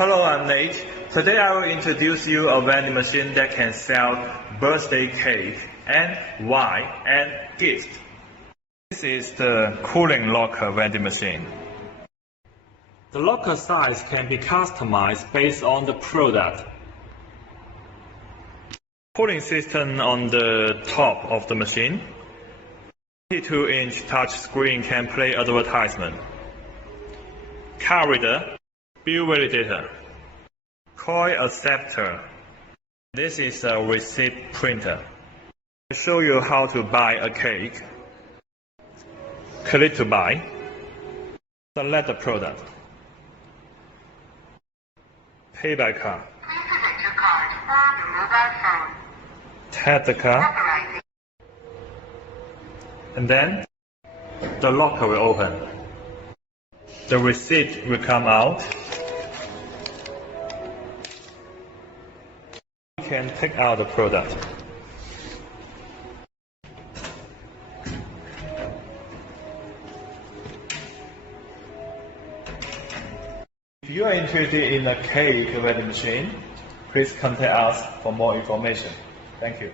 Hello, I'm Nate. Today I will introduce you a vending machine that can sell birthday cake and wine and gifts. This is the cooling locker vending machine. The locker size can be customized based on the product. Cooling system on the top of the machine. 22-inch touch screen can play advertisement. Card reader, bill validator, coin acceptor. This is a receipt printer. I'll show you how to buy a cake. Click to buy. Select the product. Pay by card. Please select your card or your mobile phone. Tap the card, Authorizing. and then the locker will open. The receipt will come out. You can take out the product. If you are interested in a cake vending machine, please contact us for more information. Thank you.